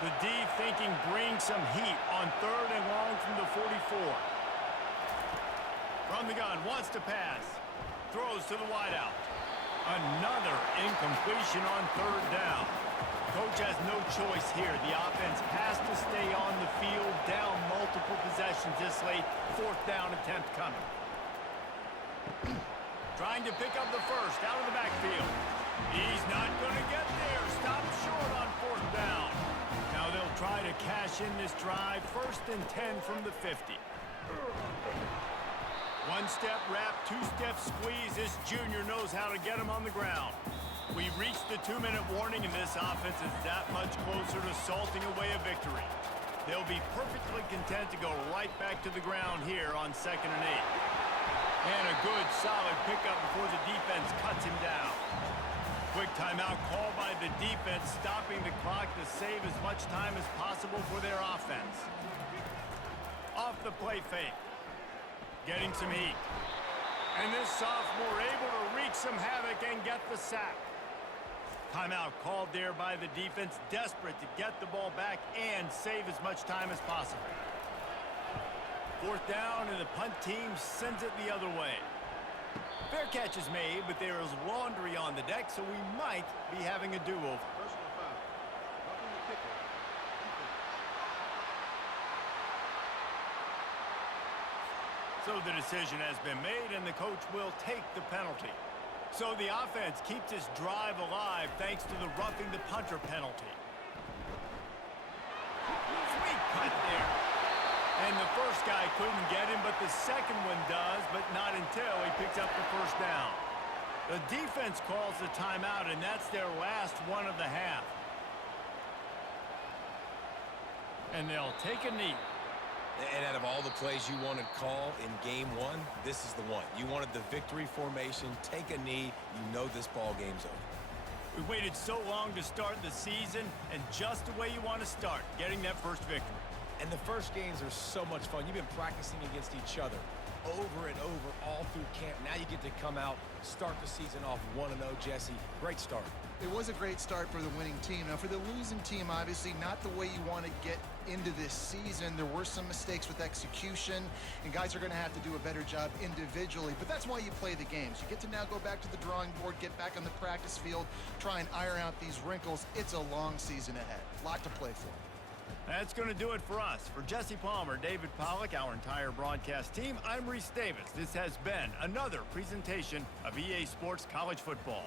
The D thinking bring some heat on 3rd and long from the 44. From the gun, wants to pass. Throws to the wideout. Another incompletion on 3rd down. Coach has no choice here. The offense has to stay on the field, down multiple possessions this late. 4th down attempt coming. Trying to pick up the 1st out of the backfield. He's not going to get there. Stopped short on 4th down. Now they'll try to cash in this drive. 1st and 10 from the 50. 1-step wrap, 2-step squeeze. This junior knows how to get him on the ground. We've reached the 2-minute warning, and this offense is that much closer to salting away a victory. They'll be perfectly content to go right back to the ground here on 2nd and 8. And a good, solid pickup before the defense cuts him down. Quick timeout called by the defense, stopping the clock to save as much time as possible for their offense. Off the play fake. Getting some heat. And this sophomore able to wreak some havoc and get the sack. Timeout called there by the defense, desperate to get the ball back and save as much time as possible. 4th down, and the punt team sends it the other way. Fair catch is made, but there is laundry on the deck, so we might be having a do-over. So the decision has been made, and the coach will take the penalty. So the offense keeps this drive alive thanks to the roughing the punter penalty. Sweet cut there. And the 1st guy couldn't get him, but the 2nd one does, but not until he picks up the 1st down. The defense calls the timeout, and that's their last one of the half. And they'll take a knee. And out of all the plays you wanted call in game 1, this is the one. You wanted the victory formation, take a knee, you know this ball game's over. We waited so long to start the season, and just the way you want to start, getting that 1st victory. And the 1st games are so much fun. You've been practicing against each other over and over all through camp. Now you get to come out, start the season off 1-0, Jesse. Great start. It was a great start for the winning team. Now, for the losing team, obviously not the way you want to get into this season. There were some mistakes with execution, and guys are going to have to do a better job individually. But that's why you play the games. You get to now go back to the drawing board, get back on the practice field, try and iron out these wrinkles. It's a long season ahead. A lot to play for. That's going to do it for us. For Jesse Palmer, David Pollack, our entire broadcast team, I'm Reese Davis. This has been another presentation of EA Sports College Football.